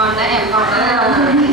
อนนะแอบก่อนนะ